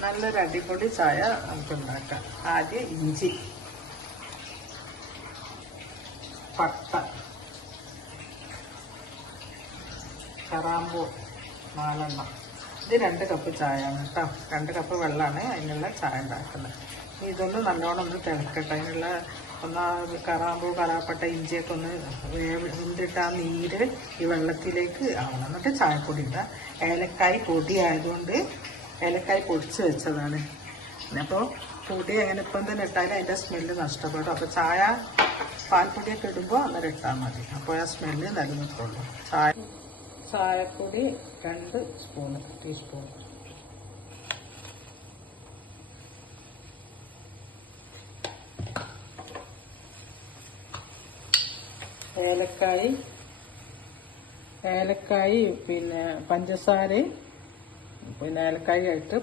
നല്ലൊരു അടിപൊളി ചായ നമുക്ക് ഉണ്ടാക്കാം ആദ്യം ഇഞ്ചി. പട്ട. കറാമ്പൂ. നാലെണ്ണം. ഇത് രണ്ട് കപ്പ് ചായയാണ് കേട്ടോ. രണ്ട് കപ്പ് വെള്ളമാണ് അതിനുള്ള ചായ ഉണ്ടാക്കുന്നത്. ഇതൊന്ന് നല്ലോണം ഒന്ന് തിളക്കട്ടെ. അതിനുള്ള ഒന്നാ കറാമ്പൂ കറാപ്പട്ട ഇഞ്ചിയൊക്കെ ഒന്ന് വേണ്ടിട്ട് ആ നീര് ഈ വെള്ളത്തിലേക്ക് ആവണം. എന്നിട്ട് ചായപ്പൊടി ഇടുക. ഏലക്കായ് പൊടി ആയതുകൊണ്ട് ഏലക്കായ് പൊടിച്ച് വെച്ചതാണ്. അപ്പോൾ പൊടി അങ്ങനെ ഇപ്പം തന്നെ ഇട്ടാലും അതിന്റെ സ്മെല്ല് നഷ്ടപ്പെടും. അപ്പോൾ ചായ പാൽപ്പൊടിയൊക്കെ ഇടുമ്പോൾ അന്നേരം ഇട്ടാൽ മതി. അപ്പോൾ ആ സ്മെല്ല് നിലനിൽക്കുള്ളൂ. ചായ ചായപ്പൊടി രണ്ട് സ്പൂണ് ടീസ്പൂൺ ഏലക്കായി ഏലക്കായി പിന്നെ പഞ്ചസാരയും പിന്നെ ഏലക്കായി ആയിട്ട്